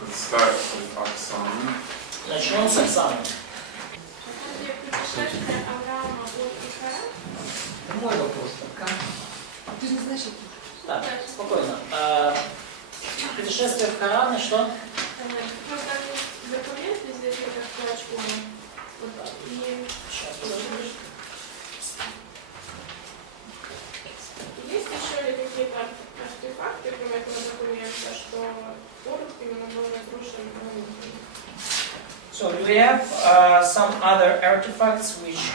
Let's start with Оксана. Начнем с Оксаны. Мой вопрос пока. Ты не знаешь, Так, спокойно. Путешествие в Харан и что? Сейчас, подожди. Есть еще ли какие-то артефакты, кроме этого документа, что Урус именно был разрушен? So do we have some other artifacts which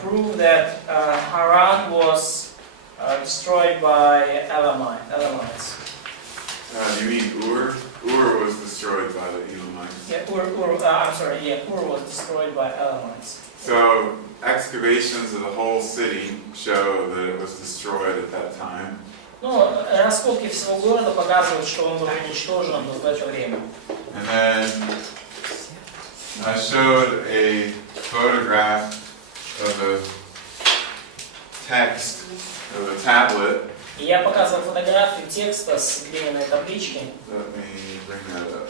prove that Haran was destroyed by Elamites? You mean Ur? Ur was destroyed by the Elamites. Yeah, Ur was destroyed by Elamites. So excavations of the whole city show that it was destroyed at that time. Ну, раскопки всего города показывают, что он был уничтожен в это время. And then I showed a photograph of the text of the tablet. И я показывал фотографию текста с глиняной таблички. Let me bring that up.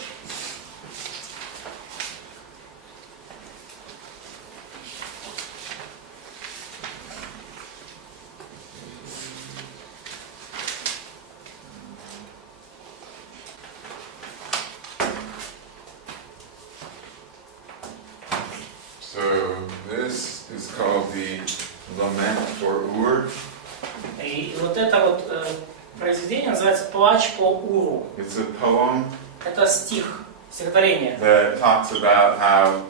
So this is called the Lament for Ur. И вот это вот произведение называется «Плач по Уру». It's a poem Это стихотворение. that talks about how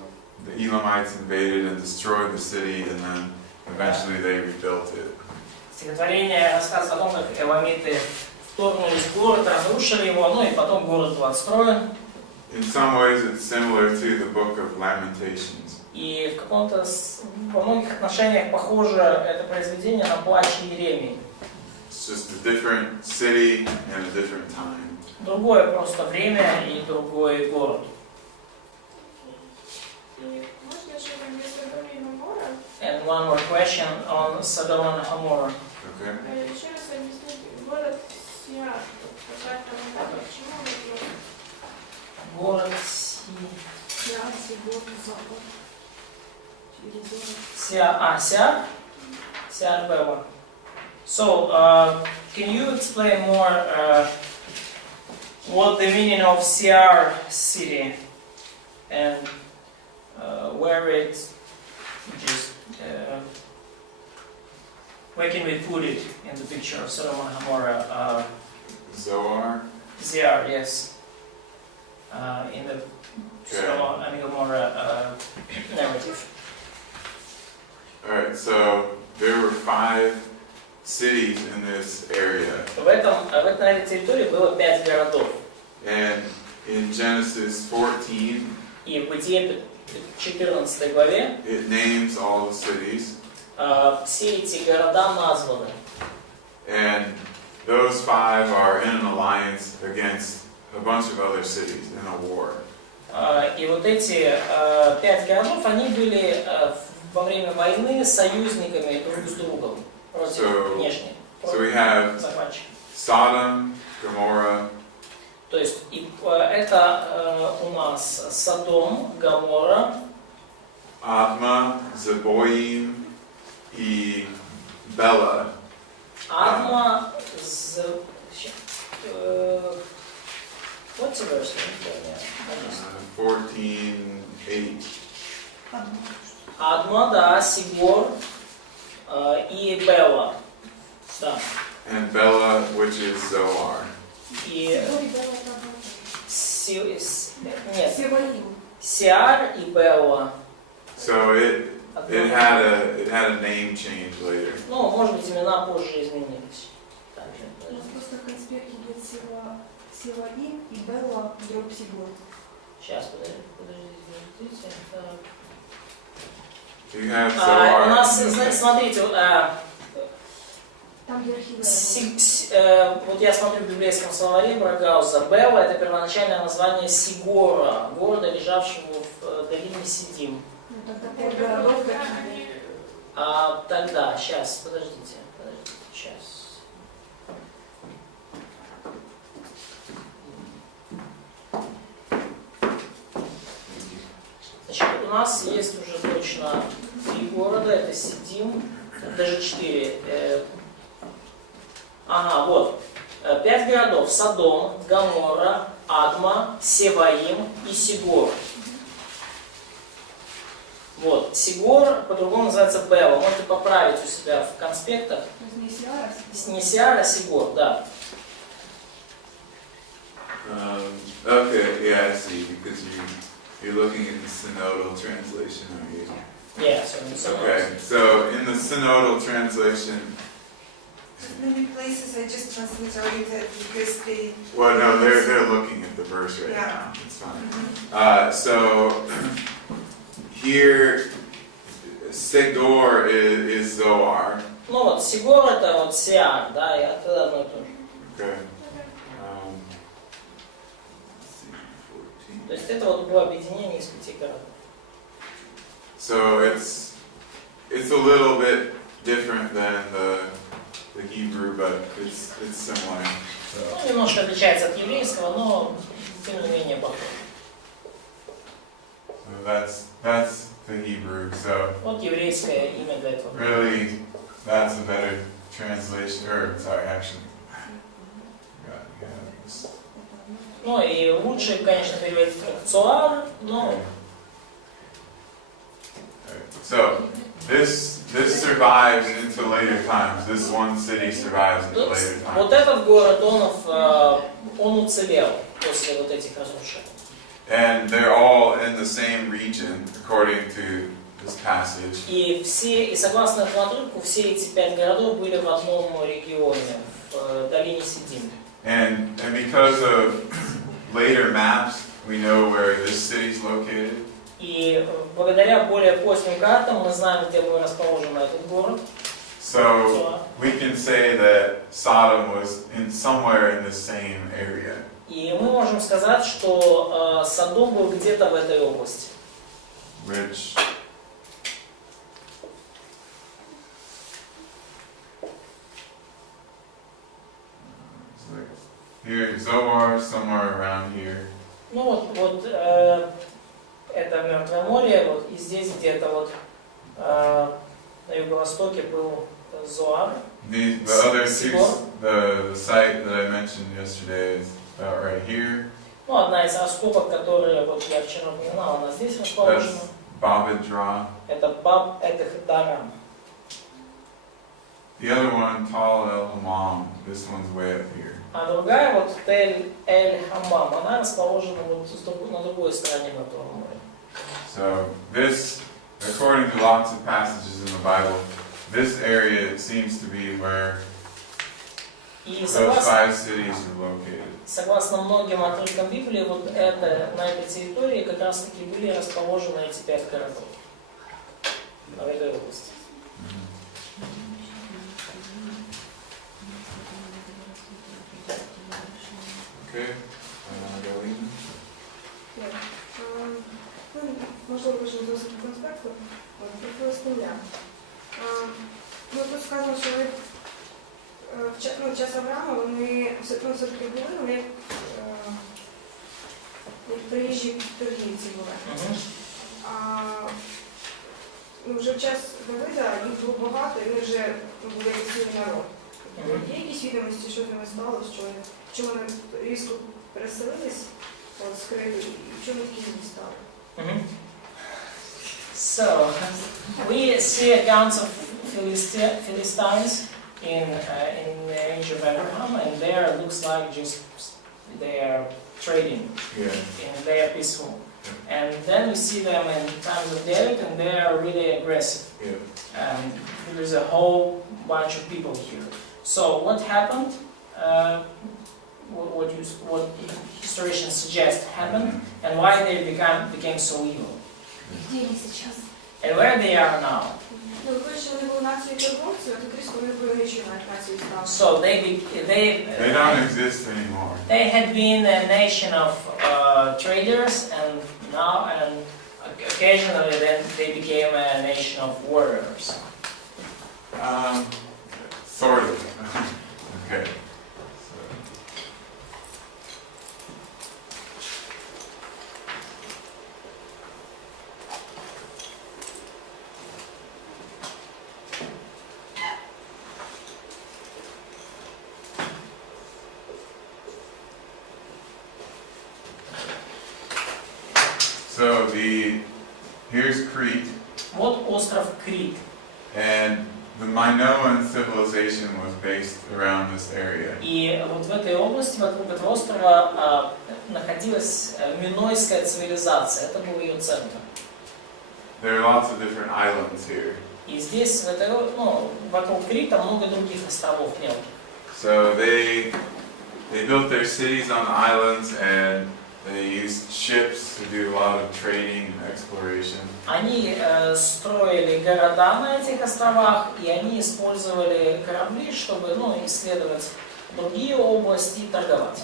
the Elamites invaded and destroyed the city, and then eventually they rebuilt it. Стихотворение рассказывает о том, как эламиты вторгнулись в город, разрушили его, ну и потом город был отстроен. In some ways, it's similar to the Book of Lamentations. И во многих отношениях похоже это произведение на «Плач Иеремии». It's just a different city and a different time. Другое просто время и другой город. And one more question on Sodom and Gomorrah. Okay. Еще раз объяснить, город Сиар, какая-то почему он Город Сиар Бева. So, can you explain more what the meaning of Siar city and where it just where can we put it in the picture of Sodom and Gomorrah? Zohar. Siar, yes. In the Sodom and Gomorrah narrative. Alright, so there were 5 cities in this area. В этой территории было 5 городов. And in Genesis 14, И в Бытие 14 главе it names all the cities. все эти города названы. And those 5 are in an alliance against a bunch of other cities in a war. И вот эти 5 городов, они были во время войны союзниками друг с другом против внешних, So we have захватчиков. Sodom, Gomorrah, То есть это у нас Содом, Гоморра, Adma, Zeboim, и Bela. Адма, what's the verse? 14:8. Адма, да, Сигор и Бела. Да. And Bela, which is Zohar. И Сиар и Бела. So it had a name change later. Ну, может быть, имена позже изменились. У нас просто в конспекте идет Севаим и Белла дробь Сигор. Сейчас, подождите. You have У Zohar. нас, смотрите, Там где вот я смотрю в библейском словаре Брагауза, Бела — это первоначальное название Сигора, города, лежавшего в долине Сидим. Ну, тогда 5 городов какие? Тогда, сейчас, подождите, сейчас. нас есть уже точно 3 города, это Сидим, даже 4. Ага, вот. 5 городов: Содом, Гоморра, Адма, Севаим и Сигор. Вот. Сигор по-другому называется Бела. Можете поправить у себя в конспектах. Не Сиара, Не Сиара, а Сигор, да. Okay, yeah, I see, because you're looking at the synodal translation, aren't you? Yeah, so it's Okay, so in the synodal translation, Many places I just transliterated because they. well, no, they're looking at the verse right Yeah. now. It's fine. So here, Segor is Zoar. Ну вот, Сигор это вот Сиар, да, и это одно и то же. Okay. Let's see, 14. То есть это вот было объединение из 5 городов. So it's a little bit different than the Hebrew, but it's similar. Ну, So, немножко отличается от еврейского, но тем не менее похоже. that's the Hebrew. So Вот еврейское имя для этого. really, that's a better translation. Or sorry, actually. Yeah, this. Ну и лучше, конечно, переводить как Цоар, но Okay. Alright, so this survives into later times. This one city survives into later вот times. этот город, он уцелел после вот этих разрушений. And they're all in the same region, according to this passage. И согласно этому отрывку, все эти 5 городов были в одном регионе, в долине Сидим. And because of later maps, we know where this city is located. И благодаря более поздним картам мы знаем, где был расположен этот город. So we can say that Sodom was somewhere in the same area. И мы можем сказать, что Содом был где-то в этой области. Which it's like here, Zoar, somewhere around here. Ну вот это Мертвое море, вот и здесь где-то вот на юго-востоке был Зоар. The other two, the site that I mentioned yesterday is about right here. Ну, одна из раскопок, которые вот я вчера упоминал, она здесь расположена. Babadra. Это Баб Эдх-Дарам. The other one, Tal El Hammam. This one's way up here. А другая, вот Тель-Эль-Хаммам, она расположена вот на другой стороне Мертвого моря. So this, according to lots of passages in the Bible, this area seems to be where И those 5 cities are located. согласно многим отрывкам Библии, вот на этой территории как раз таки были расположены эти 5 городов в этой области. Okay. Galina? Можливо, вже досить конспекту, про Христовля. Ну, тут сказано, що в час Авраама вони все-таки були, вони як приїжджі торгівці були. Вже в час Давида їх було багато, і вони вже були сильний народ. Є якісь відомості, що з ними сталося, чому вони різко переселились з Криму, і чому такі не стали? So, we see accounts of Philistines in the age of Abraham, and there it looks like just they are trading, Yeah. and they are peaceful. And then we see them in times of David, and they are really aggressive. Yeah. And there's a whole bunch of people here. So what happened? What historians suggest happened, and why they became so evil, and where they are now. Ну, ви що вони були нацією торговців, а тут різко вони були нічого нацією стали. So They don't exist anymore. they had been a nation of traders, and now and occasionally then they became a nation of warriors. Sort of. Okay. So here's Crete, Вот остров Крит. and the Minoan civilization was based around this area. И вот в этой области, вокруг этого острова, находилась минойская цивилизация. Это был ее центр. There are lots of different islands here. И здесь, вокруг Крита много других островов мелких. So they built their cities on the islands, and they used ships to do a lot of trading and exploration. Они строили города на этих островах, и они использовали корабли, чтобы исследовать другие области и торговать.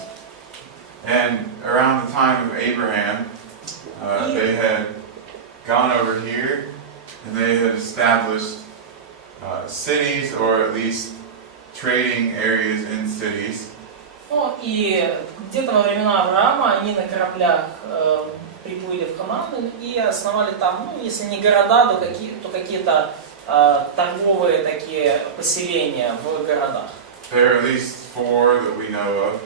And around the time of Abraham, they had gone over here, and they had established cities, or at least trading areas in cities. И где-то во времена Авраама они на кораблях приплыли в Ханаан и основали там, если не города, то какие-то торговые такие поселения в городах. There are at least 4 that we know of.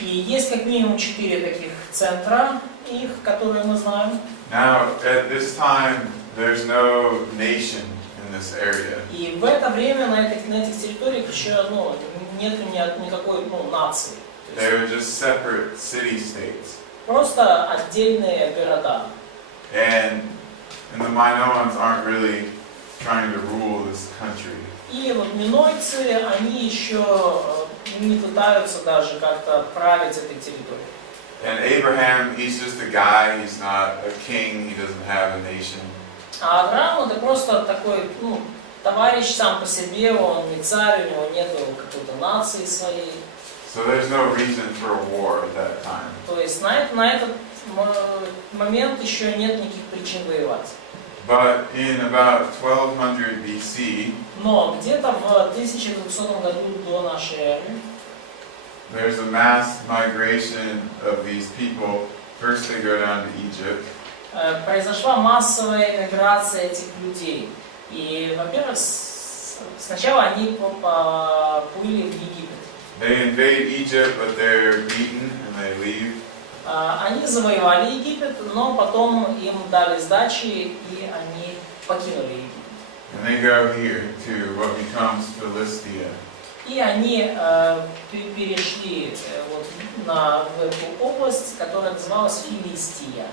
И есть как минимум 4 таких центра, их, которые мы знаем. Now, at this time, there's no nation in this area. И в это время на этих территориях еще нет никакой нации. They were just separate city-states. Просто отдельные города. And the Minoans aren't really trying to rule this country. И вот минойцы, они еще не пытаются даже как-то править этой территорией. And Abraham, he's just a guy, he's not a king, he doesn't have a nation. А Авраам это просто такой, товарищ сам по себе, он не царь, у него нету какой-то нации своей. So there's no reason for a war at that time. То есть на этот момент еще нет никаких причин воевать. But in about 1200 BC, Но где-то в 1200 году до нашей эры there's a mass migration of these people. First they go down to Egypt. Произошла массовая миграция этих людей. И, во-первых, сначала они плыли в Египет. They invade Egypt, but they're beaten and they leave. Они завоевали Египет, но потом им дали сдачи, и они покинули Египет. And they go here to what becomes Philistia. И они перешли в эту область, которая называлась Филистия.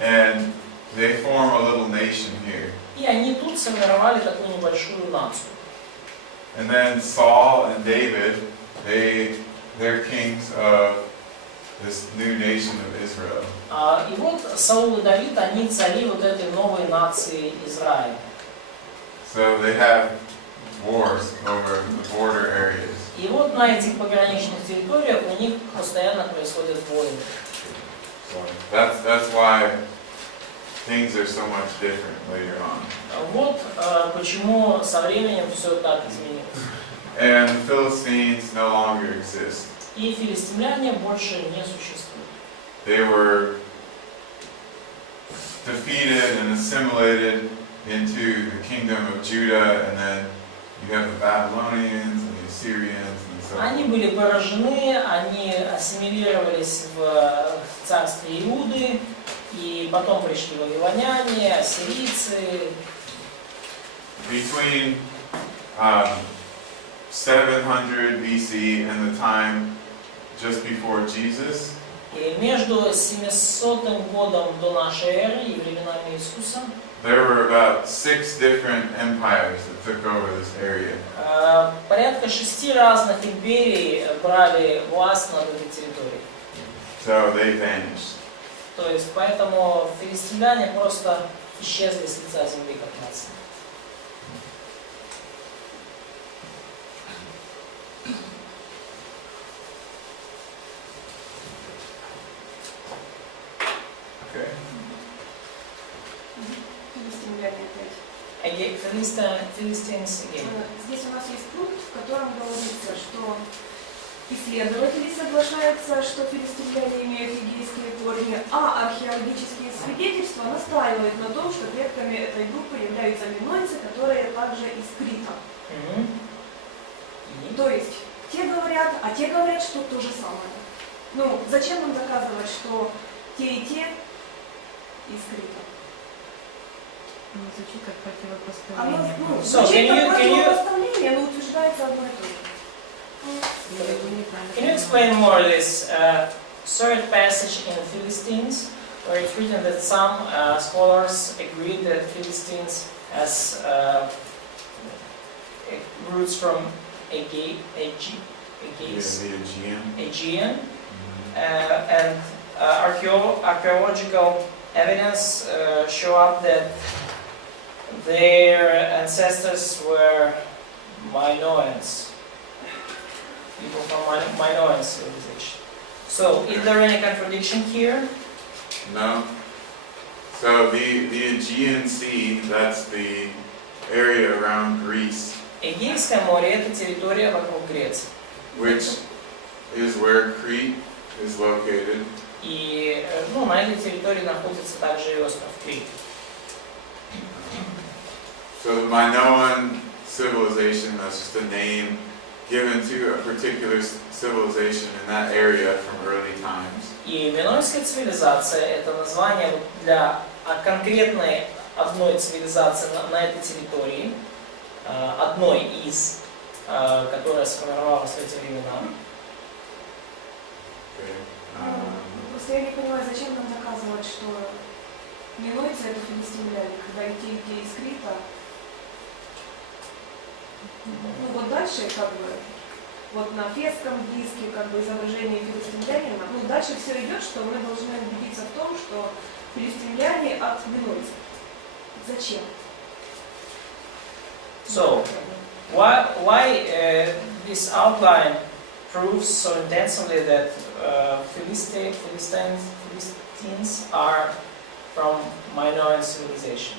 And they form a little nation here. И они тут сформировали такую небольшую нацию. And then Saul and David, they're kings of this new nation of Israel. И вот Саул и Давид, они цари вот этой новой нации Израиля. So they have wars over the border areas. И вот на этих пограничных территориях у них постоянно происходят войны. So that's why things are so much different later on. Вот почему со временем все так изменилось. And the Philistines no longer exist. И филистимляне больше не существуют. They were defeated and assimilated into the kingdom of Judah, and then you have the Babylonians and the Assyrians and so Они on. были поражены, они ассимилировались в царстве Иуды, и потом пришли вавилоняне, ассирийцы. Between 700 BC and the time just before Jesus, И между 700 годом до нашей эры и временами Иисуса there were about 6 different empires that took over this area. порядка 6 разных империй брали власть над этой территорией. So they vanished. То есть поэтому филистимляне просто исчезли с лица земли как нация. Okay. Филистимляне опять. Philistines again. Здесь у нас есть пункт, в котором говорится, что исследователи соглашаются, что филистимляне имеют егейские корни, а археологические свидетельства настаивают на том, что предками этой группы являются минойцы, которые также из Крита. То есть те говорят, а те говорят, что то же самое. Ну, зачем нам доказывать, что те и те скрыто. Оно звучит как Оно, противопоставление. ну, So, звучит can как you- противопоставление, но утверждается одно и то же. Can you explain more this third passage in Philistines, where it's written that some scholars agree that Philistines has roots from Yeah, Aegean, the Aegean. and archaeological evidence show up that their ancestors were Minoans, people from Minoan civilization. So, is there any contradiction here? No. So the Aegean Sea, that's the area around Greece, Эгейское море – это территория вокруг Греции. which is where Crete is located. И на этой территории находится также и остров Крит. So the Minoan civilization, that's just a name given to a particular civilization in that area from early times. И Минойская цивилизация – это название для конкретной одной цивилизации на этой территории, одной из, которая сформировалась в эти времена. Okay. Просто я не понимаю, зачем нам доказывать, что минойцы это филистимляне, когда и те из Крита. Ну вот дальше как бы, вот на фесском диске как бы изображение филистимлянина, ну дальше все идет, что мы должны убедиться в том, что филистимляне от минойцев. Зачем? So, why this outline proves so intensively that Philistines are from Minoan civilization?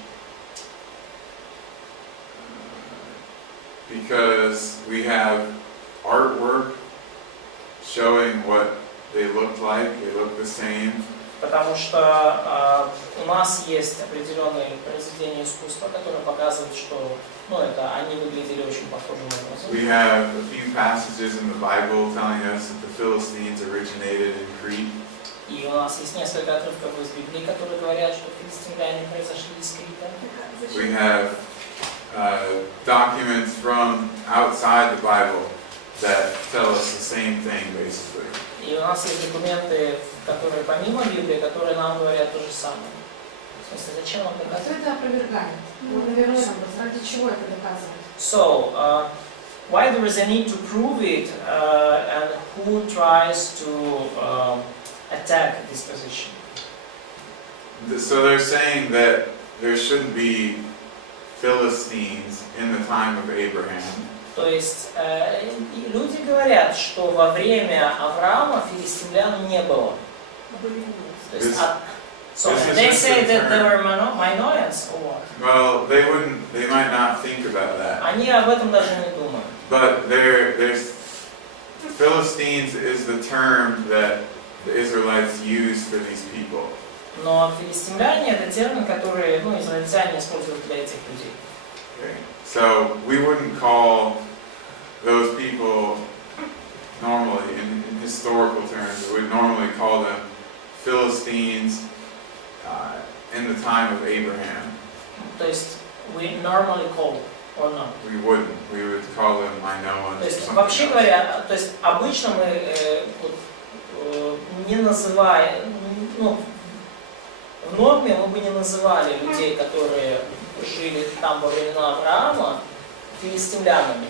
Because we have artwork showing what they looked like. They look the same. Потому что у нас есть определенные произведения искусства, которые показывают, что они выглядели очень похожим образом. We have a few passages in the Bible telling us that the Philistines originated in Crete. И у нас есть несколько отрывков из Библии, которые говорят, что филистимляне произошли из Крита. We have documents from outside the Bible that tell us the same thing, basically. И у нас есть документы, которые помимо Библии, которые нам говорят то же самое. В смысле, зачем нам А доказывать? кто это опровергает? Вот, наверное, ради чего это доказывать? So, why there is a need to prove it, and who tries to attack this position? So they're saying that there shouldn't be Philistines in the time of Abraham. То есть люди говорят, что во время Авраама филистимлян не было. То есть, so they say that they were Minoans or what? Well, they might not think about that. Они об этом даже не думают. But there's Philistines is the term that the Israelites use for these people. Но филистимляне это термин, который израильтяне используют для этих людей. Okay. So we wouldn't call those people normally, in historical terms, we would normally call them Philistines in the time of Abraham. То есть we normally call or not. We wouldn't. We would call them Minoans. То or есть something вообще else. говоря, то есть обычно мы не называя, в норме мы бы не называли людей, которые жили там во времена Авраама, филистимлянами.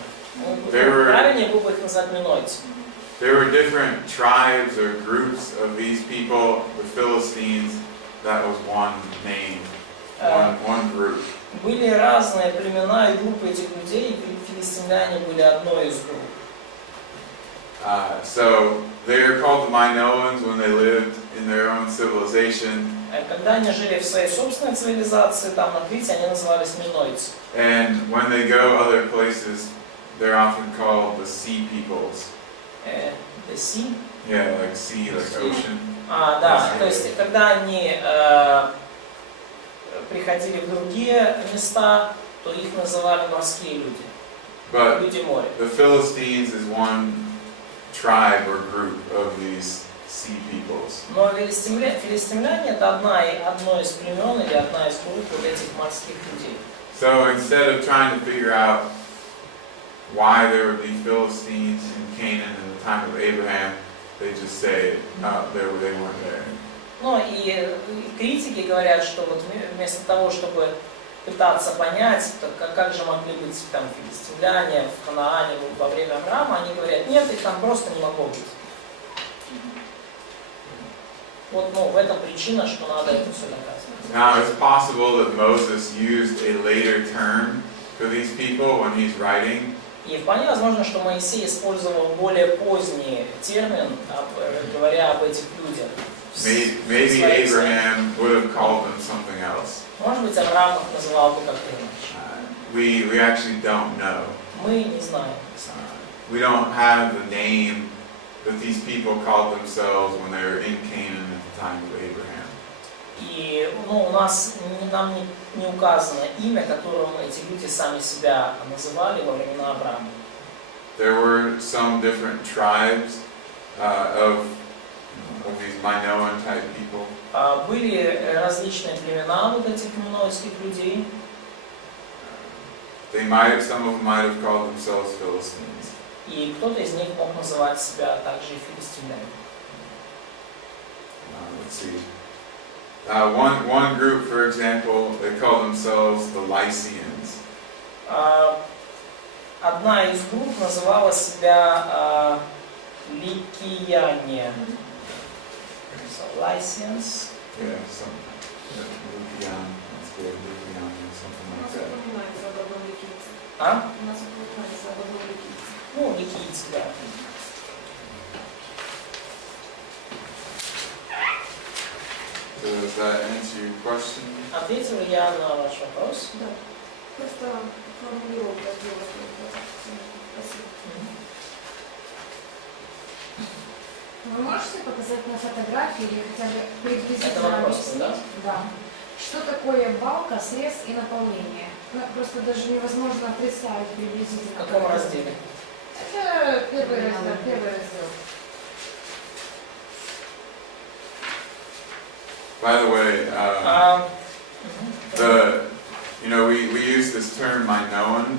Правильнее было бы их назвать минойцами. There were different tribes or groups of these people, the Philistines. That was one name, one group. Были разные племена и группы этих людей, и филистимляне были одной из групп. So they are called the Minoans when they lived in their own civilization. Когда они жили в своей собственной цивилизации, там на Крите, они назывались минойцы. And when they go other places, they're often called the sea peoples. The sea? Yeah, like sea, like ocean. Да, то есть когда они приходили в другие места, то их называли морские люди, But люди моря. the Philistines is one tribe or group of these sea peoples. Но филистимляне это одно из племен или одна из групп вот этих морских людей. So instead of trying to figure out why there would be Philistines in Canaan in the time of Abraham, they just say they weren't there. Ну и критики говорят, что вот вместо того, чтобы пытаться понять, как же могли быть там филистимляне в Ханаане во время Авраама, они говорят, нет, их там просто не могло быть. Вот, в этом причина, что надо это все доказывать. Now it's possible that Moses used a later term for these people when he's writing. И вполне возможно, что Моисей использовал более поздний термин, говоря об этих людях. Maybe Abraham would have called them something else. Может быть, Авраам их называл бы как-то иначе. We actually don't know. Мы не знаем. We don't have the name that these people called themselves when they were in Canaan at the time of Abraham. И у нас нам не указано имя, которым эти люди сами себя называли во времена Авраама. There were some different tribes of these Minoan type people. Были различные племена вот этих минойских людей. Some of them might have called themselves Philistines. И кто-то из них мог называть себя также и филистимлянами. Let's see. One group, for example, they call themselves the Lycians. Одна из групп называла себя ликияне. So, Lycians. Yeah, Lycian, that's good, Lycian, something У like нас that. упоминается об одном ликийце. А? У нас упоминается об одном ликийце. Ликийцы, да. So does that answer your question? Ответил я на ваш вопрос. Да. Просто формулировка сделала. Спасибо. Вы можете показать на фотографии или хотя бы приблизительно Это вопрос, объяснить? да? Да. Что такое балка, срез и наполнение? Просто даже невозможно представить приблизительно. В каком разделе? Это первый раздел. By the way, we use this term Minoan.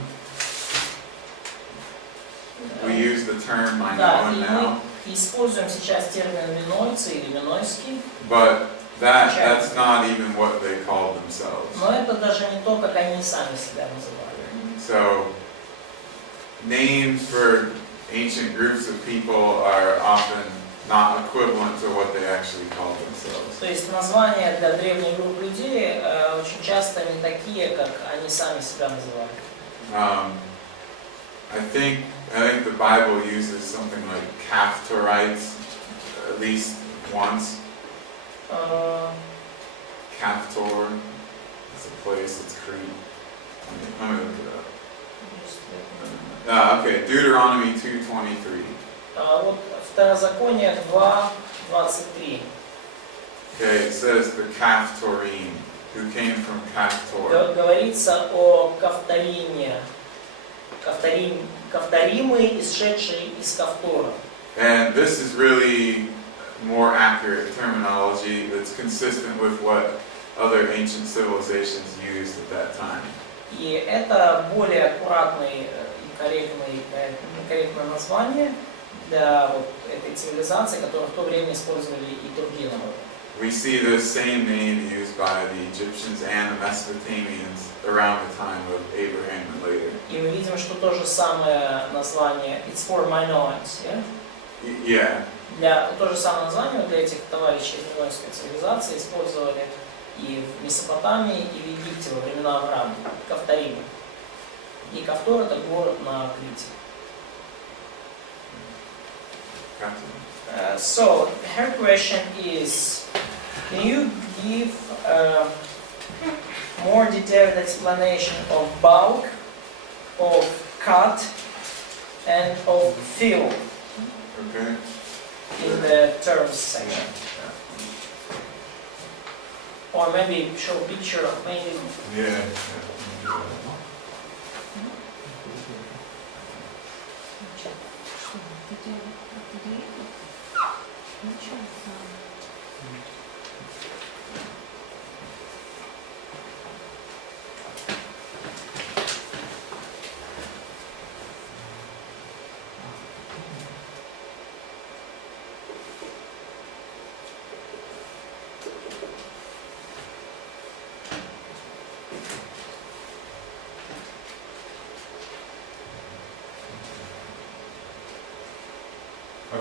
We use the term Да, Minoan и now, мы используем сейчас термин минойцы или минойский, but that's not even what they called themselves. но это даже не то, как они сами себя называли. So, names for ancient groups of people are often not equivalent to what they actually called themselves. То есть названия для древних групп людей очень часто не такие, как они сами себя называли. I think the Bible uses something like Caphtorites at least once. Caphtor is a place, it's Crete. Let me look it up. Okay, Deuteronomy 2:23. Вот Второзаконие 2:23. Okay, it says the Caphtorim, who came from Caphtor. Говорится о Кавториме. Кавторимы, исшедшие из Кавтора. And this is really more accurate terminology that's consistent with what other ancient civilizations used at that time. И это более аккуратное и корректное название для вот этой цивилизации, которую в то время использовали и другие народы. We see this same name used by the Egyptians and the Mesopotamians around the time of Abraham and later. И мы видим, что то же самое название it's for Minoans, Yeah. То же самое название для этих товарищей из минойской цивилизации использовали и в Месопотамии, и в Египте во времена Авраама, Кавторим. И Кавтор это город на Крите. So her question is, can you give a more detailed explanation of bulk, of cut, and of fill Okay. in the terms section? Or maybe show a picture of maybe. Yeah. Ничего.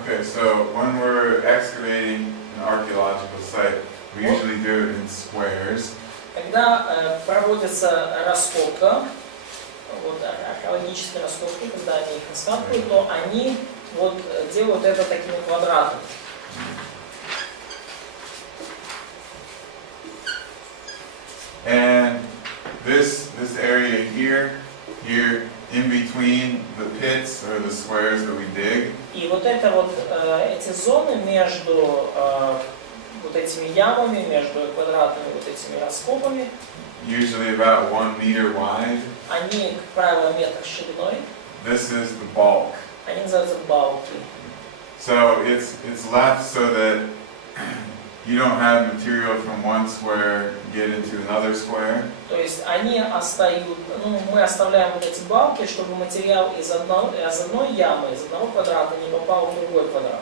Okay, so when we're excavating an archaeological site, we usually do it in squares. Когда проводится раскопка, вот археологические раскопки, когда они их раскапывают, то они вот делают это такими квадратами. And this area here in between the pits or the squares that we dig, И вот это вот эти зоны между вот этими ямами, между квадратными вот этими раскопами, usually about 1 meter wide, они, как правило, метр шириной, this is the bulk. они называются балки. So it's left so that you don't have material from one square get into another square. То есть они остают, мы оставляем вот эти балки, чтобы материал из одной ямы, из одного квадрата не попал в другой квадрат.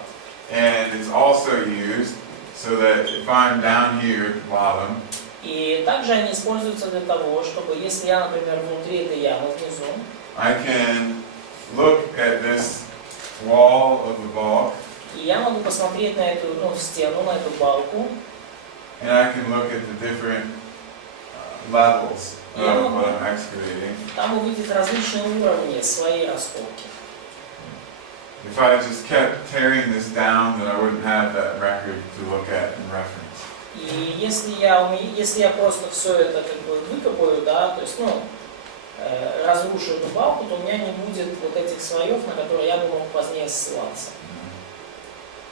And it's also used so that if I'm down here at the bottom, И также они используются для того, чтобы, если я, например, внутри этой ямы, внизу, I can look at this wall of the bulk, и я могу посмотреть на эту стену, на эту балку, and I can look at the different levels of what I'm excavating. там увидеть различные уровни своей раскопки. If I just kept tearing this down, then I wouldn't have that record to look at and reference. И если я просто все это как бы выкопаю, да, то есть, разрушу эту балку, то у меня не будет вот этих слоев, на которые я бы мог позднее ссылаться.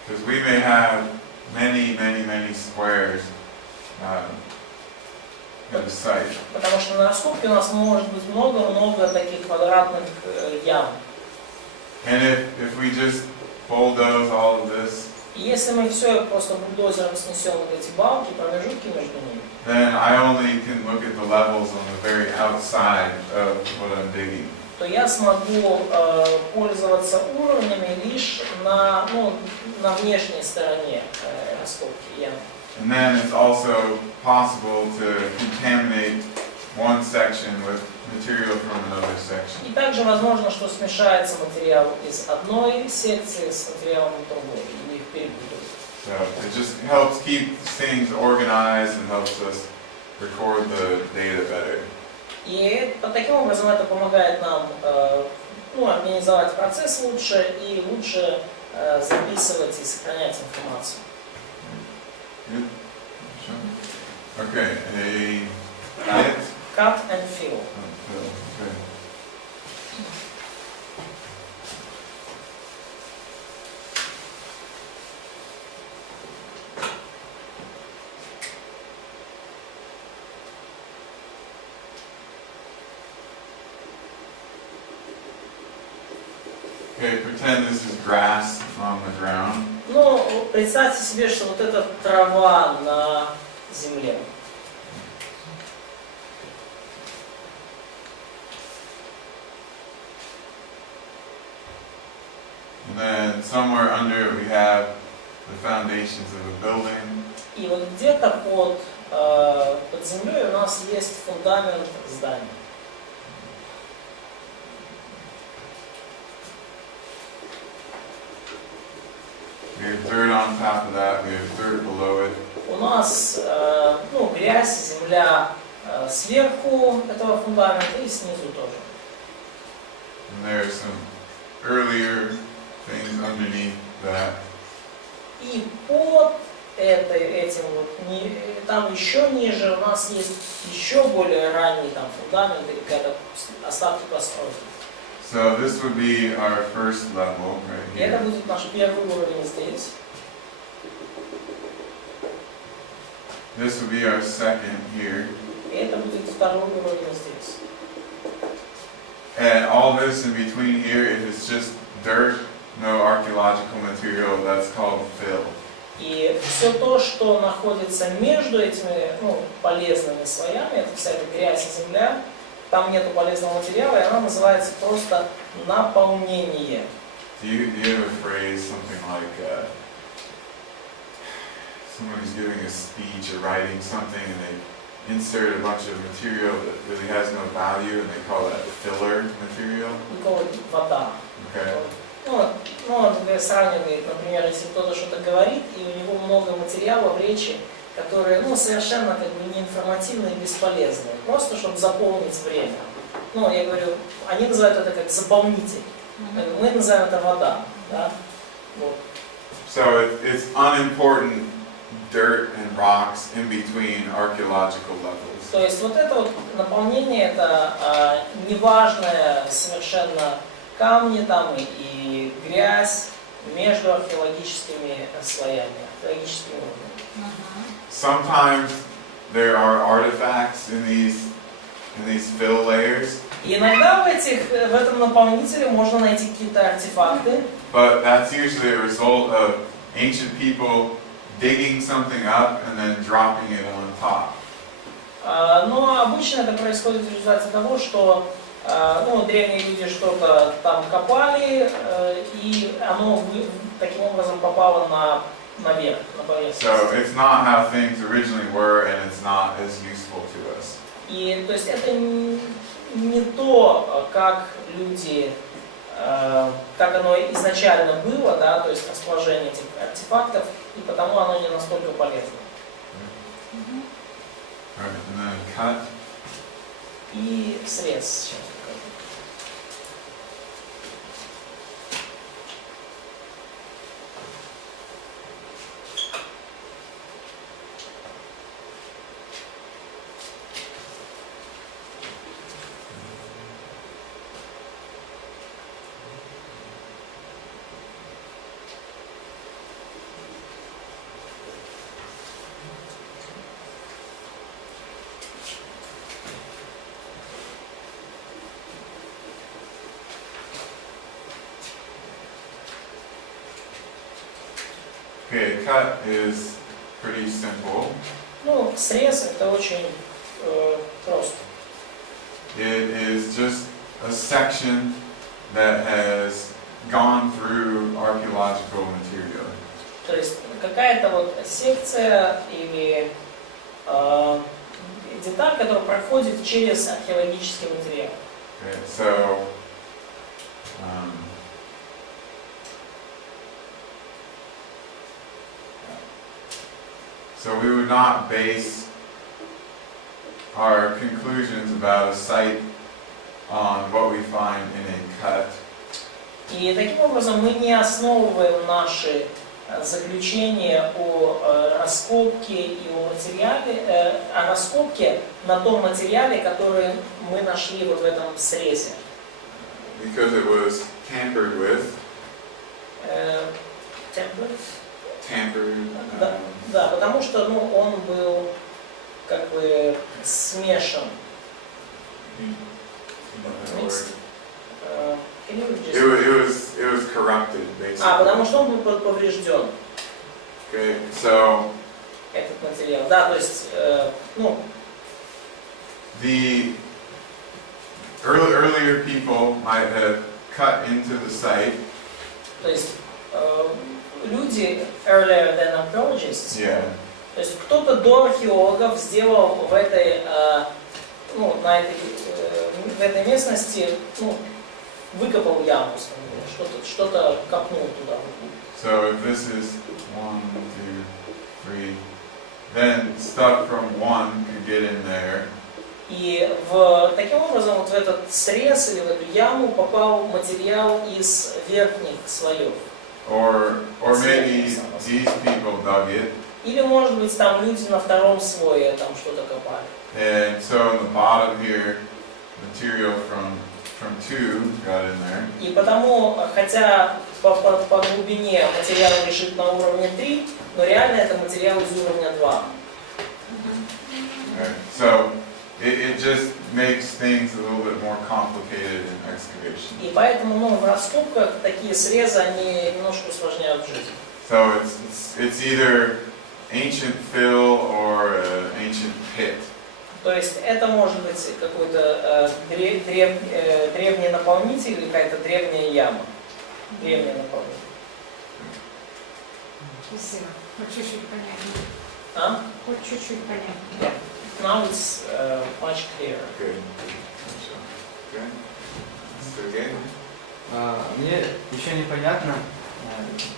Because we may have many squares at the site. Потому что на раскопке у нас может быть много-много таких квадратных ям. And if we just bulldoze all of this, И если мы все просто бульдозером снесем вот эти балки, промежутки между ними, then I only can look at the levels on the very outside of what I'm digging. то я смогу пользоваться уровнями лишь на внешней стороне раскопки ям. And then it's also possible to contaminate one section with material from another section. И также возможно, что смешается материал из одной секции с материалом другой, или их перепутают. So it just helps keep things organized and helps us record the data better. И таким образом это помогает нам организовать процесс лучше и лучше записывать и сохранять информацию. Good? Okay, a hit. Cut and fill. Okay. Okay, pretend this is grass on the ground. Представьте себе, что вот эта трава на земле. And then somewhere under it we have the foundations of a building. И вот где-то под землей у нас есть фундамент здания. We have dirt on top of that, we have dirt below it. У нас грязь, земля сверху этого фундамента и снизу тоже. And there are some earlier things underneath that. И под этим там еще ниже у нас есть еще более ранний там фундамент или какая-то остатки постройки. So this would be our first level right И это here. будет наш первый уровень здесь. This would be our second here. И это будет второй уровень здесь. And all this in between here, if it's just dirt, no archaeological material, that's called fill. И все то, что находится между этими полезными слоями, это вся эта грязь и земля, там нету полезного материала, и она называется просто наполнение. Do you have a phrase, something like somebody's giving a speech or writing something and they insert a bunch of material that really has no value and they call that filler material? We call it вода. Okay. Сравнивает, например, если кто-то что-то говорит, и у него много материала в речи, которые совершенно как бы неинформативные и бесполезные, просто чтобы заполнить время. Я говорю, они называют это как заполнитель. Мы называем это вода. Да? Вот. So it's unimportant dirt and rocks in between archaeological levels. То есть вот это вот наполнение, это неважное совершенно камни там и грязь между археологическими слоями, археологическими уровнями. Sometimes there are artifacts in these fill layers, И иногда в этом наполнителе можно найти какие-то артефакты, but that's usually a result of ancient people digging something up and then dropping it on top. но обычно это происходит в результате того, что древние люди что-то там копали, и оно таким образом попало наверх, на поверхность. So it's not how things originally were, and it's not as useful to us. И то есть это не то, как люди, как оно изначально было, да, то есть расположение этих артефактов, и потому оно не настолько полезно. Alright, and then cut. И срез сейчас покажу. Okay, cut is pretty simple. Срез это очень просто. It is just a section that has gone through archaeological material. То есть какая-то вот секция или деталь, которая проходит через археологический материал. Okay, so we would not base our conclusions about a site on what we find in a cut. И таким образом мы не основываем наши заключения о раскопке и о раскопке на том материале, который мы нашли вот в этом срезе. Because it was tampered with. Tampered. Да, потому что он был как бы смешан. Mixed. It was corrupted, basically. Потому что он был поврежден. Okay, so Этот материал. Да, то есть, the earlier people might have cut into the site. То есть люди earlier than archaeologists. Yeah. То есть кто-то до археологов сделал в этой местности, выкопал яму, что-то копнул туда. So if this is 1, 2, 3, then stuff from 1 could get in there. И таким образом вот в этот срез или в эту яму попал материал из верхних слоев. Or maybe these people dug it. Или, может быть, там люди на втором слое там что-то копали. And so in the bottom here, material from 2 got in there. И потому, хотя по глубине материал лежит на уровне 3, но реально это материал из уровня 2. Okay. So it just makes things a little bit more complicated in excavation. И поэтому, в раскопках такие срезы, они немножко усложняют жизнь. So it's either ancient fill or an ancient pit. То есть это может быть какой-то древний наполнитель или какая-то древняя яма. Древний наполнитель. Спасибо. Хоть чуть-чуть понятнее. Хоть чуть-чуть понятнее. Yeah. Now it's much clearer. Good. Okay. So again. Мне еще непонятно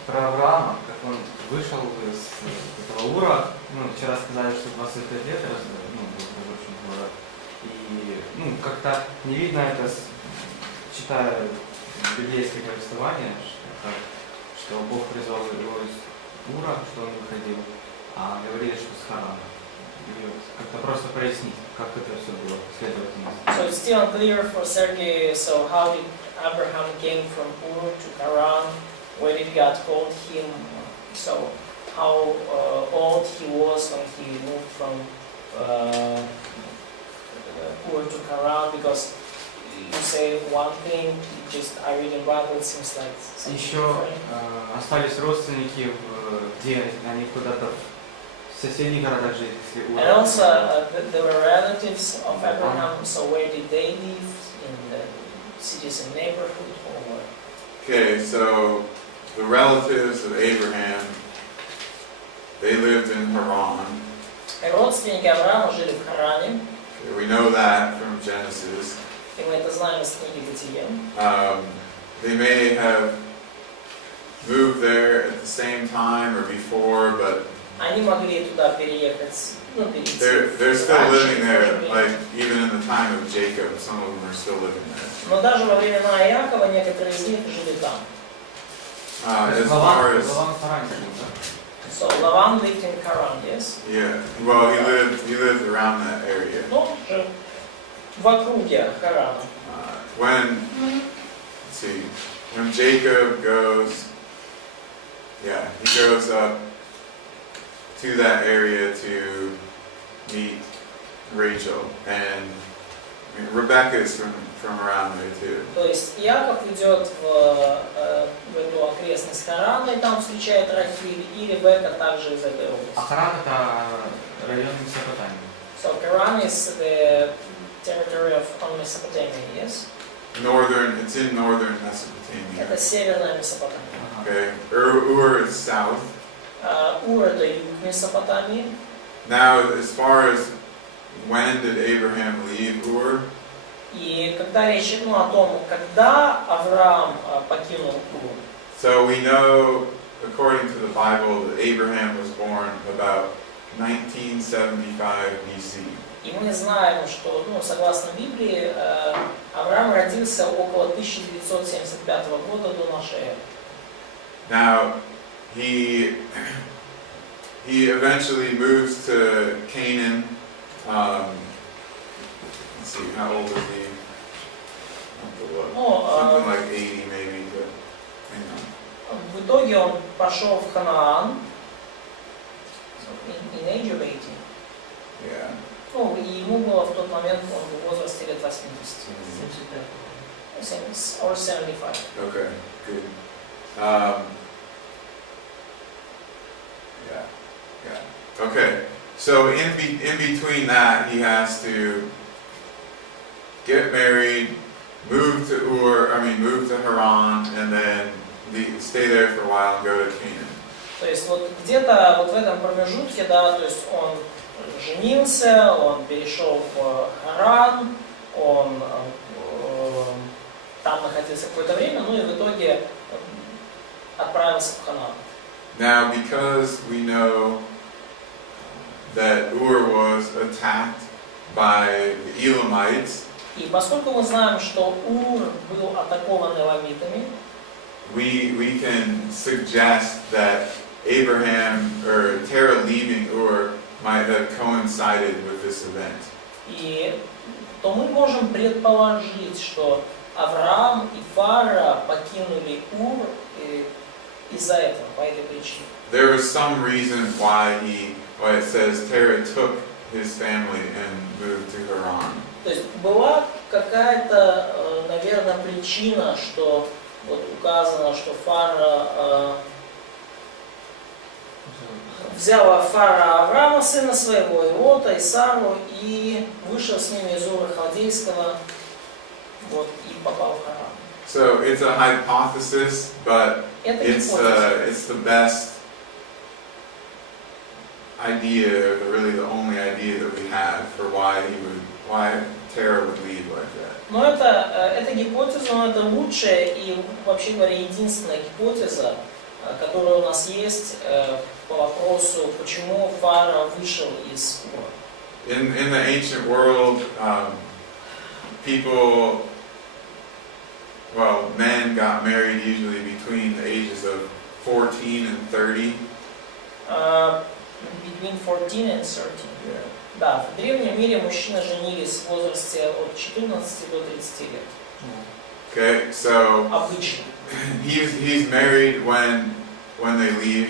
про Авраама, как он вышел из этого Ура. Ну, вчера сказали, что 25 лет разрушен город. И как-то не видно это, читая библейское повествование, что Бог призвал его из Ура, что он выходил, а говорили, что с Харана. И вот как-то просто прояснить, как это все было, следовательно. So it's still unclear for Sergey, so how did Abraham came from Ur to Haran? Where did God call him? So how old he was when he moved from Ur to Haran? Because you say one thing, just I read in Bible, it seems like something Еще different. остались родственники, где они куда-то в соседних городах жили, если And also there were relatives of Abraham, so where did they live? In the cities and neighborhood or where? Okay, so the relatives of Abraham, they lived in Haran. Родственники Авраама жили в Харане, Okay, we know that from Genesis. и мы это знаем из книги Бытия. They may have moved there at the same time or before, but Они могли туда переехать, перейти. they're still living there, like even in the time of Jacob, some of them are still living there. Но даже во времена Иакова некоторые из них жили там. As far as So Lavan lived in Haran, yes? yeah, well, he lived around that area. Ну, же в округе Харана. When let's see, when Jacob goes, yeah, he goes up to that area to meet Rachel, and I mean, Rebecca is from around there too. То есть Иаков идет в эту окрестность Харана, и там встречает Рахиль, и Ребекка также из этой области. А Харан это район Месопотамии. So Haran is the territory of Mesopotamia, yes? It's in northern Mesopotamia. Это северная Месопотамия. Okay, Ur is south. Ур это юг Месопотамии. Now, as far as when did Abraham leave Ur? И когда речь о том, когда Авраам покинул Ур, So we know, according to the Bible, that Abraham was born about 1975 BC. и мы знаем, что, согласно Библии, Авраам родился около 1975 года до нашей эры. Now, he eventually moves to Canaan. Let's see, how old is he? I have to look. Something like 80 maybe, but hang on. В итоге он пошел в Ханаан, in age of 80. Yeah. И ему было в тот момент, он в возрасте лет 80. 75. Or 75. Okay, good. Yeah. Okay. So in between that, he has to get married, move to Haran, and then stay there for a while and go to Canaan. То есть вот где-то вот в этом промежутке, да, то есть он женился, он перешел в Харан, он там находился какое-то время, и в итоге отправился в Ханаан. Now, because we know that Ur was attacked by the Elamites, И поскольку мы знаем, что Ур был атакован эламитами, we can suggest that Abraham or Terah leaving Ur might have coincided with this event. то мы можем предположить, что Авраам и Фара покинули Ур из-за этого, по этой причине. There was some reason why it says Terah took his family and moved to Haran. То есть была какая-то, наверное, причина, что вот указано, что Фара взяла Фара Авраама, сына своего, и Лота, и Сару, и вышел с ними из Ура Халдейского, и попал в Харан. So it's a hypothesis, but Это it's the best idea, really the only idea that we have for why why Terah would leave like that. Но эта гипотеза, но это лучшая и, вообще говоря, единственная гипотеза, которая у нас есть по вопросу, почему Фара вышел из Ура. In the ancient world, men got married usually between the ages of 14 and 30. Between 14 and 13. Yeah. Да, в древнем мире мужчины женились в возрасте от 14 до 30 лет. Okay, so Обычно. he's married when they leave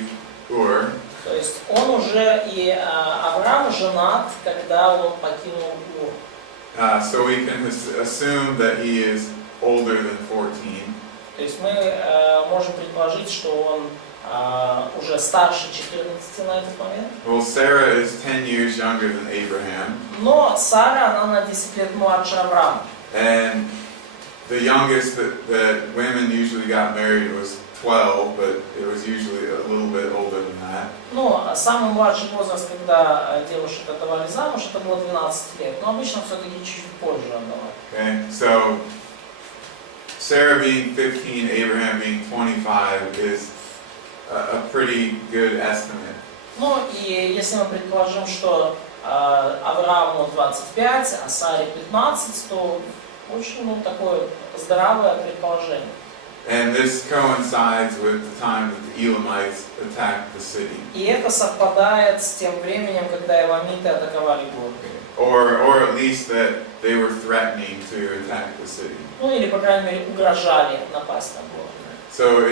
Ur. То есть он уже, и Авраам женат, когда он покинул Ур. So we can assume that he is older than 14. То есть мы можем предположить, что он уже старше 14 на этот момент. Well, Sarah is 10 years younger than Abraham. Но Сара, она на 10 лет младше Авраама. And the youngest that women usually got married was 12, but it was usually a little bit older than that. Но самый младший возраст, когда девушек отдавали замуж, это было 12 лет. Но обычно все-таки чуть позже отдавали. Okay, so Sarah being 15, Abraham being 25 is a pretty good estimate. Ну и если мы предположим, что Аврааму 25, а Саре 15, то очень такое здравое предположение. And this coincides with the time that the Elamites attacked the city. И это совпадает с тем временем, когда Эламиты атаковали город. Or at least that they were threatening to attack the city. Ну или, по крайней мере, угрожали напасть на город. So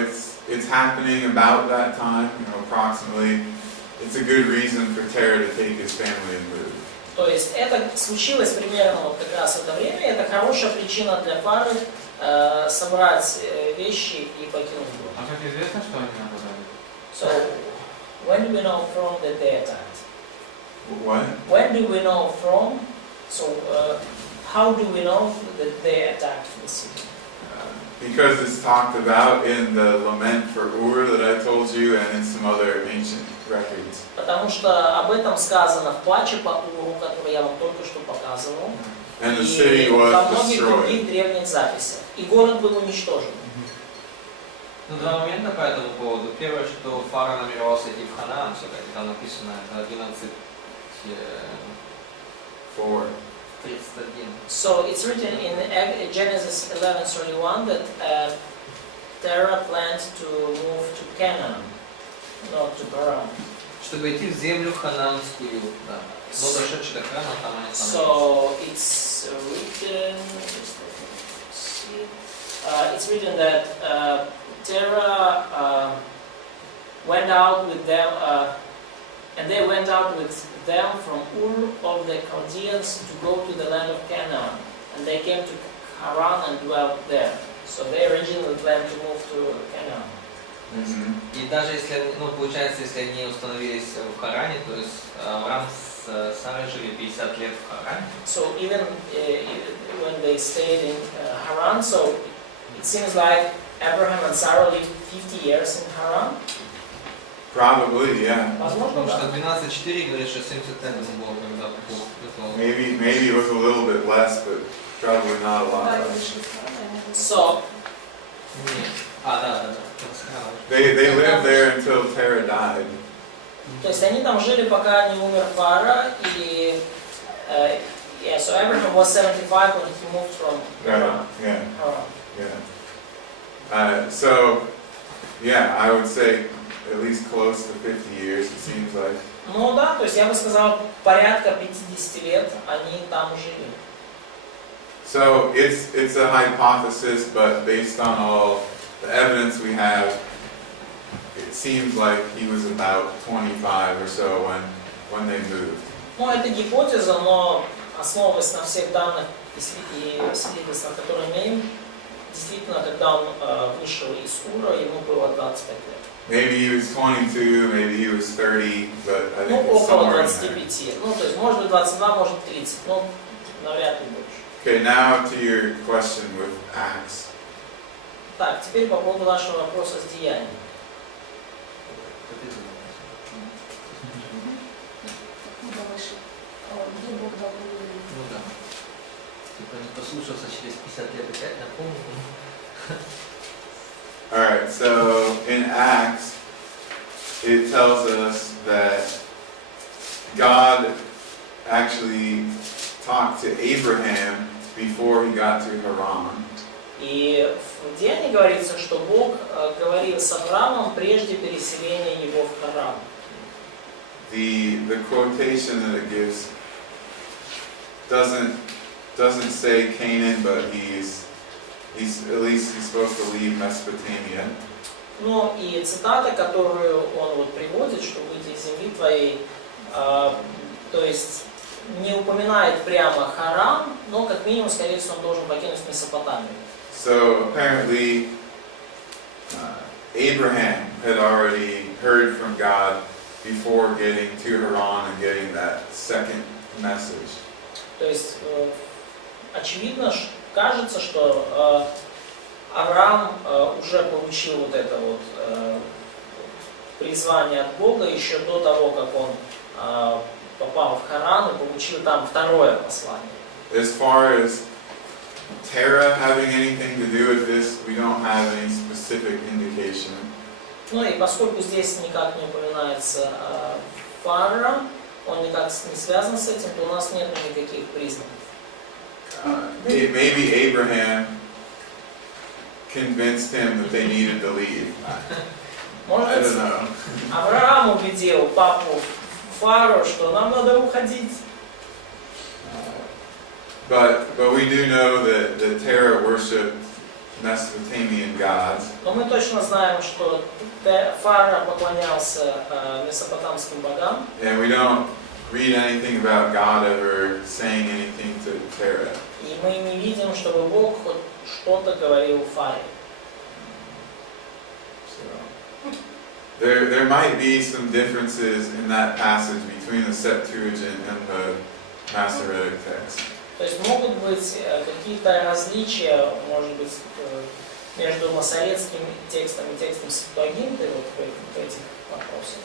it's happening about that time, approximately. It's a good reason for Terah to take his family and move. То есть это случилось примерно вот как раз в это время. Это хорошая причина для Фары собрать вещи и покинуть город. А как известно, что они нападали? So, when do we know from that they attacked? What? When do we know from? So, how do we know that they attacked the city? Because it's talked about in the lament for Ur that I told you and in some other ancient records. Потому что об этом сказано в плаче по Уру, который я вам только что показывал, And the и city was во многих destroyed. других древних записях. И город был уничтожен. Ну, два момента по этому поводу. Первое, что Фара намеревался идти в Ханаан, все-таки там написано, это 11:31. So it's written in Genesis 11:31 that Terah planned to move to Canaan, not to Haran. Чтобы идти в землю ханаанскую, да. Но дошедший до Ханаана, там они остановились. So it's written. It's written that Terah went out with them, and they went out with them from Ur of the Chaldeans to go to the land of Canaan, and they came to Haran and dwelt there. So they originally planned to move to Canaan. И даже если, получается, если они установились в Харане, то есть Авраам с Сарой жили 50 лет в Харане. So even when they stayed in Haran, so it seems like Abraham and Sarah lived 50 years in Haran. Probably, yeah. Возможно, Потому да. что 12:4 говорит, что 70 лет ему было, когда Бог. Maybe it was a little bit less, but probably not a lot Да, less. вышли в Ханаан. So, Нет. Да. They lived there until Terah died. то есть они там жили, пока не умер Фара, и so Abraham was 75 when he moved from Haran. Yeah. Haran. So, yeah, I would say at least close to 50 years, it seems like. Ну да, то есть я бы сказал, порядка 50 лет они там жили. So it's a hypothesis, but based on all the evidence we have, it seems like he was about 25 or so when they moved. Ну, это гипотеза, но основываясь на всех данных и свидетельствах, которые имеем, действительно, когда он вышел из Ура, ему было 25 лет. Maybe he was 22, maybe he was 30, but I Ну, think it's около somewhere in there. 25. Ну, то есть, может быть, 22, может, 30, но навряд ли больше. Okay, now to your question with Acts. Так, теперь по поводу вашего вопроса с деянием. Куда вышли? Где Бог дал волю? Ну да. наслушался через 50 лет опять напомнил. Alright, so in Acts, it tells us that God actually talked to Abraham before he got to Haran. И в Деянии говорится, что Бог говорил с Авраамом прежде переселения его в Харан. The quotation that it gives doesn't say Canaan, but he's at least he's supposed to leave Mesopotamia. Ну и цитата, которую он вот приводит, что выйти из земли твоей, то есть не упоминает прямо Харан, но как минимум, скорее всего, он должен покинуть Месопотамию. So apparently, Abraham had already heard from God before getting to Haran and getting that second message. То есть очевидно, кажется, что Авраам уже получил вот это вот призвание от Бога еще до того, как он попал в Харан и получил там второе послание. As far as Terah having anything to do with this, we don't have any specific indication. Ну и поскольку здесь никак не упоминается Фара, он никак не связан с этим, то у нас нет никаких признаков. Maybe Abraham convinced him that they needed to leave. I Может don't быть, know. Авраам убедил папу Фару, что нам надо уходить. But we do know that Terah worshipped Mesopotamian gods. Но мы точно знаем, что Фара поклонялся месопотамским богам. And we don't read anything about God ever saying anything to Terah. И мы не видим, чтобы Бог хоть что-то говорил Фаре. So, there might be some differences in that passage between the Septuagint and the Masoretic text. То есть могут быть какие-то различия, может быть, между масоретским текстом и текстом Септуагинты вот в этих вопросах.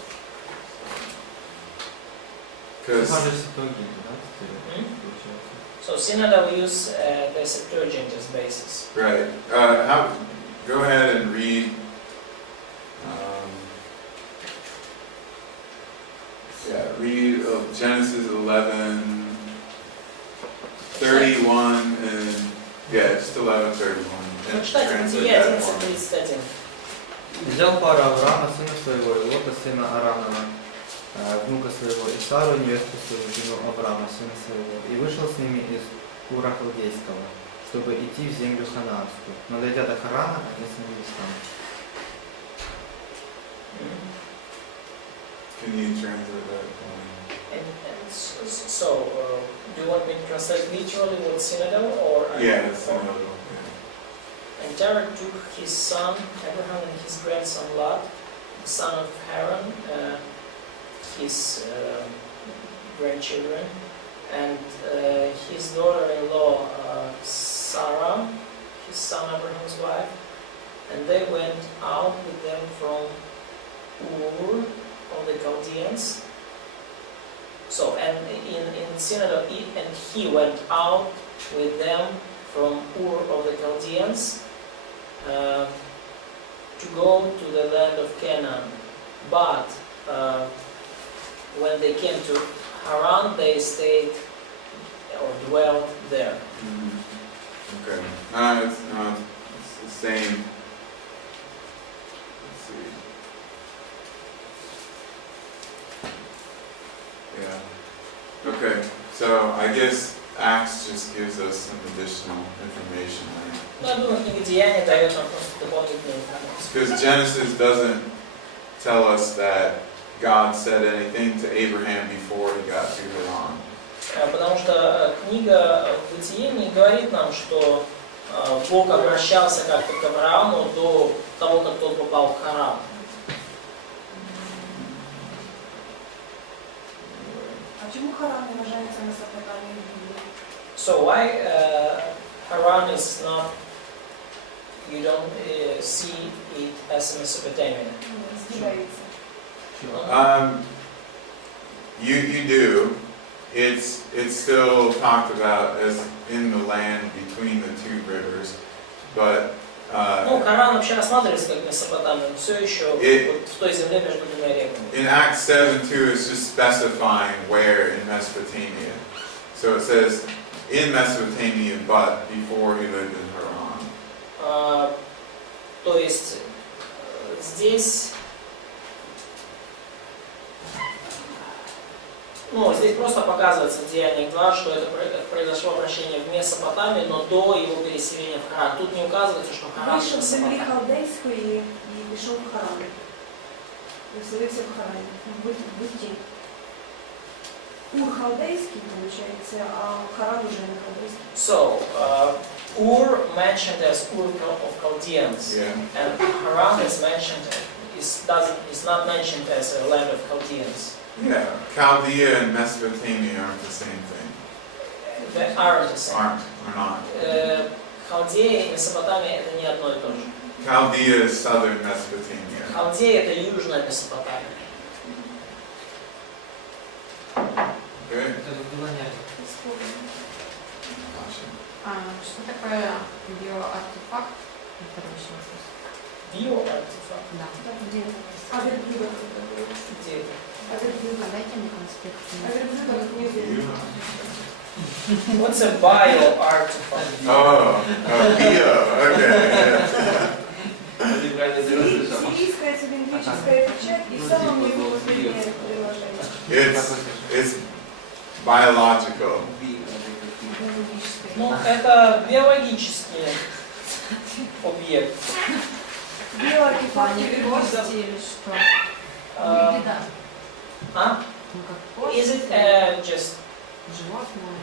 So Synod will use the Septuagint as basis. Right. Go ahead and read. Read Genesis 11, 31, and just 11:31. Ну, читайте Бытие 11:31. Взял Фара Авраама, сына своего, и Лота, сына Аранова, внука своего, и Сару, невесту свою, жену Авраама, сына своего, и вышел с ними из Кура Халдейского, чтобы идти в землю ханаанскую. Но дойдя до Харана, они остановились там. Can you translate that? So, do you want me to translate literally what synodal or? Yeah, it's synodal. And Terah took his son Abraham and his grandson Lot, the son of Haran, his grandchildren, and his daughter-in-law Sarah, his son Abraham's wife, and they went out with them from Ur of the Chaldeans. So, and in synod of and he went out with them from Ur of the Chaldeans to go to the land of Canaan. But when they came to Haran, they stayed or dwelt there. Okay. It's the same. Let's see. Yeah. Okay. So I guess Acts just gives us some additional information there. Ну, я думаю, книга Деяний дает нам просто дополнительную информацию. Because Genesis doesn't tell us that God said anything to Abraham before he got to Haran. Потому что книга Бытие не говорит нам, что Бог обращался как-то к Аврааму до того, как тот попал в Харан. Почему Харан не уважается Месопотамией в Библии? So why Haran is not, you don't see it as Mesopotamia? Сгибается. You do. it's still talked about as in the land between the two rivers, but Ну, Харан вообще рассматривается как Месопотамия, но все еще вот в той земле между двумя реками. in Acts 7:2 it's just specifying where in Mesopotamia. So it says in Mesopotamia, but before he lived in Haran. То есть здесь, ну, здесь просто показывается в Деяниях 2, что это произошло обращение в Месопотамии, но до его переселения в Харан. Тут не указывается, что Харан Вышел з землі Месопотамия. халдейської і пішов в Харан. Виселився в Харані, в Битті. Ур халдейський, виходить, а Харан уже не халдейський. So, Ur mentioned as Ur of Chaldeans, Yeah. and Haran is mentioned, is not mentioned as a land of Chaldeans. Yeah. Chaldea and Mesopotamia aren't the same thing. They aren't the same. Aren't or not. Халдея и Месопотамия это не одно и то же. Chaldea is southern Mesopotamia. Халдея это южная Месопотамия. Okay? Это Вавилоняне. Что такое биоартефакт? Второй еще вопрос. Биоартефакт. Да. Где? А верблюдов это было? Где это? А верблюдов? Дайте мне конспект. А верблюдов не видно. What's a bioartifact? Oh, bio. Okay. Yeah. Ты правильно сделал, что Сирийская цилиндрическая печать и в самом его последнее приложение. It's biological. Биологическое. Ну, это биологический объект. Биоартефакты верблюдов. Кости или что? А, Еда. а? Ну как Is кости. it just Животное.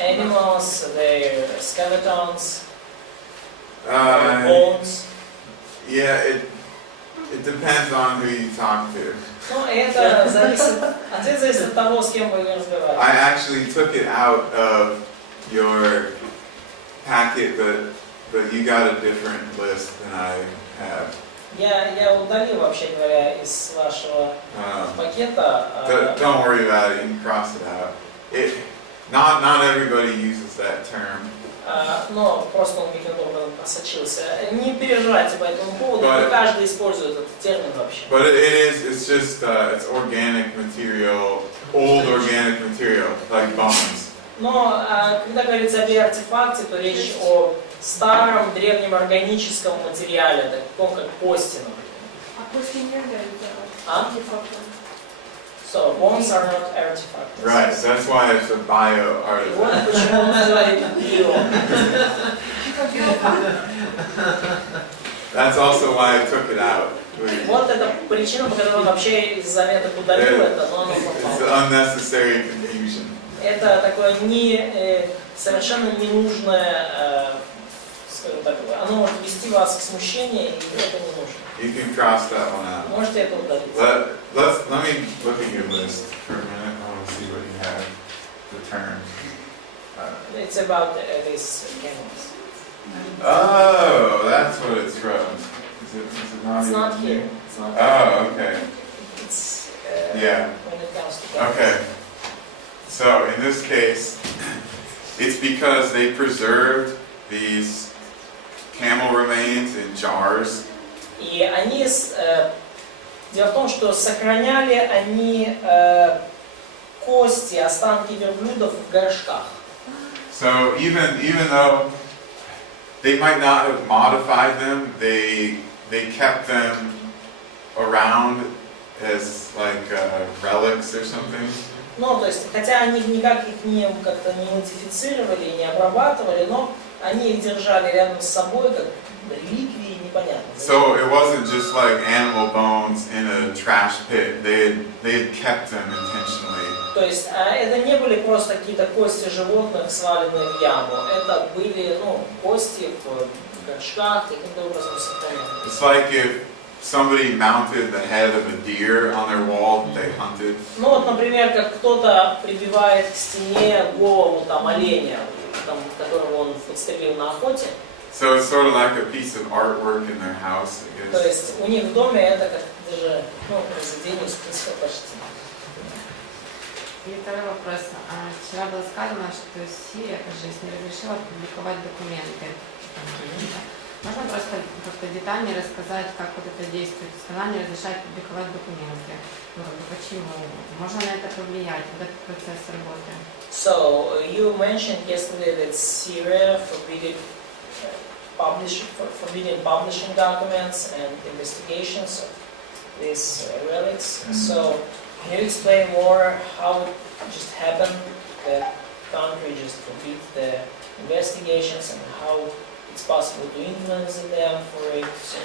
animals, their skeletons, their bones? Yeah, it depends on who you talk to. Ну, это зависит, ответ зависит от того, с кем вы разговариваете. I actually took it out of your packet, but you got a different list than I have. Я удалил, вообще говоря, из вашего пакета. Don't worry about it. You can cross it out. Not everybody uses that term. Но просто он каким-то образом просочился. Не переживайте по этому поводу, не каждый использует этот термин вообще. But it's just it's organic material, old organic material, like bones. Но когда говорится о биоартефакте, то речь о старом древнем органическом материале, таком как кости, например. А кости не являются артефактом. So bones are not artifacts. Right, that's why it's a bio И вот artifact. почему он называется био. Типа биофакт. That's also why I took it out. Вот это причина, по которой он вообще из заметок удалил это, но оно It's попало. unnecessary confusion. Это такое совершенно ненужное, скажем так, оно может ввести вас в смущение, и это не нужно. You can cross that one out. Можете это удалить. Let me look at your list for a minute. I want to see what you have, the terms. It's about these camels. Oh, that's what it's from. Is it not It's even not here. It's not here. Oh, okay. It's Yeah. when it comes to camels. Okay. So in this case, it's because they preserved these camel remains in jars. И они, дело в том, что сохраняли они кости, останки верблюдов в горшках. So even though they might not have modified them, they kept them around as like relics or something. Ну, то есть, хотя они никак их не как-то не модифицировали, не обрабатывали, но они их держали рядом с собой, как реликвии, непонятно. So it wasn't just like animal bones in a trash pit. They had kept them intentionally. То есть, это не были просто какие-то кости животных, сваленные в яму. Это были, кости в горшках, каким-то образом сохраненные. It's like if somebody mounted the head of a deer on their wall that they hunted. Ну вот, например, как кто-то прибивает к стене голову там оленя, которого он подстрелил на охоте. So it's sort of like a piece of artwork in their house, I То guess. есть у них в доме это как даже произведение искусства почти. И второй вопрос. Вчера было сказано, что Сирия, кажется, не разрешила публиковать документы. Можно просто как-то детальнее рассказать, как вот это действует? Страна не разрешает публиковать документы. Ну, почему? Можно на это повлиять? Вот этот процесс работы. So you mentioned yesterday that Syria forbidden publishing documents and investigations of these relics. So can you explain more how it just happened that country just forbid the investigations and how it's possible to influence them for it? So,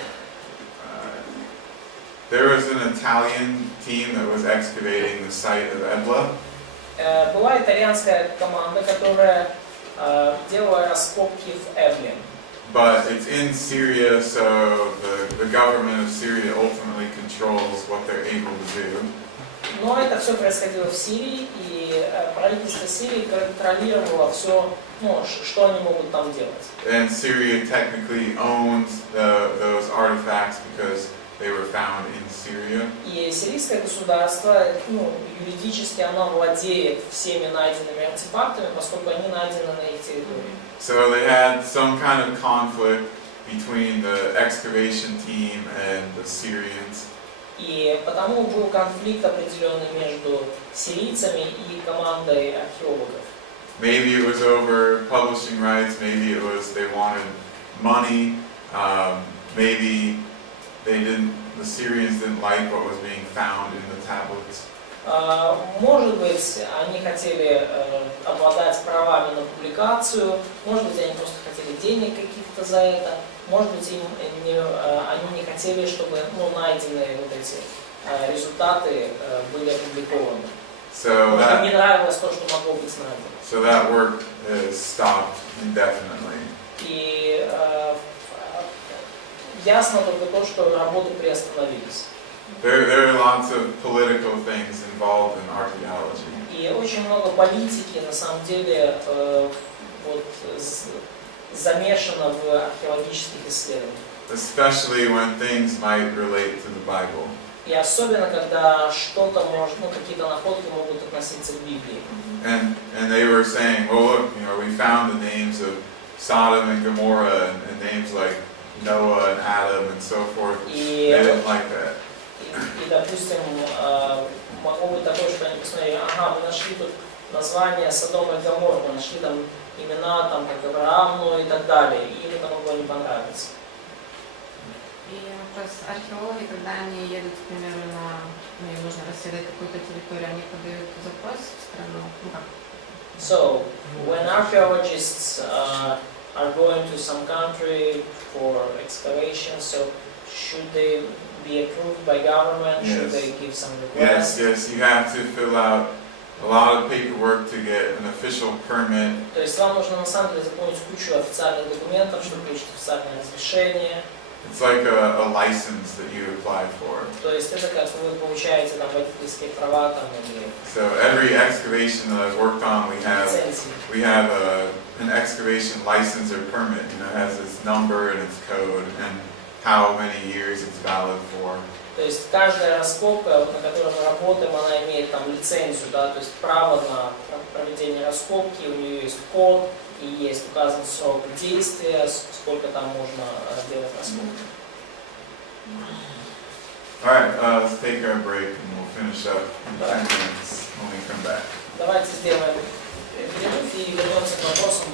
there was an Italian team that was excavating the site of Ebla. Была итальянская команда, которая делала раскопки в Эбле. But it's in Syria, so the government of Syria ultimately controls what they're able to do. Но это все происходило в Сирии, и правительство Сирии контролировало все, ну, что они могут там делать. And Syria technically owns those artifacts because they were found in Syria. И сирийское государство, ну, юридически оно владеет всеми найденными артефактами, поскольку они найдены на их территории. So they had some kind of conflict between the excavation team and the Syrians. И потому был конфликт определенный между сирийцами и командой археологов. Maybe it was over publishing rights, maybe it was they wanted money, maybe the Syrians didn't like what was being found in the tablets. Может быть, они хотели обладать правами на публикацию, может быть, они просто хотели денег каких-то за это, может быть, они не хотели, чтобы найденные вот эти результаты были опубликованы. Может, им не нравилось то, что могло быть найдено. So that work is stopped indefinitely. И ясно только то, что работы приостановились. There are lots of political things involved in archaeology. И очень много политики на самом деле вот замешано в археологических исследованиях. Especially when things might relate to the Bible. И особенно когда что-то может, какие-то находки могут относиться к Библии. And they were saying, well, look, we found the names of Sodom and Gomorrah and names like Noah and Adam and so forth. They didn't like that. И допустим, могло быть такое, что они посмотрели, мы нашли тут название Содома и Гоморры, мы нашли там имена, там, как Авраам, и так далее, и им это могло не понравиться. И вопрос, археологи, когда они едут, к примеру, им нужно расследовать какую-то территорию, они подают запрос в страну? So, when archaeologists are going to some country for excavation, so should they be approved by government? Yes. Should they give some requests? Yes, you have to fill out a lot of paperwork to get an official permit. То есть вам нужно на самом деле заполнить кучу официальных документов, чтобы получить официальное разрешение. It's like a license that you apply for. То есть это как вы получаете там водительские права там или So every excavation that I've worked on, we have an excavation license or permit. It has its number and its code and how many years it's valid for. То есть каждая раскопка, на которой мы работаем, она имеет там лицензию, да, то есть право на проведение раскопки, у нее есть код и есть указан срок действия, сколько там можно делать раскопки. All right, let's take our break and we'll finish up in 10 minutes when we come back. Давайте сделаем перерыв и вернемся к вопросам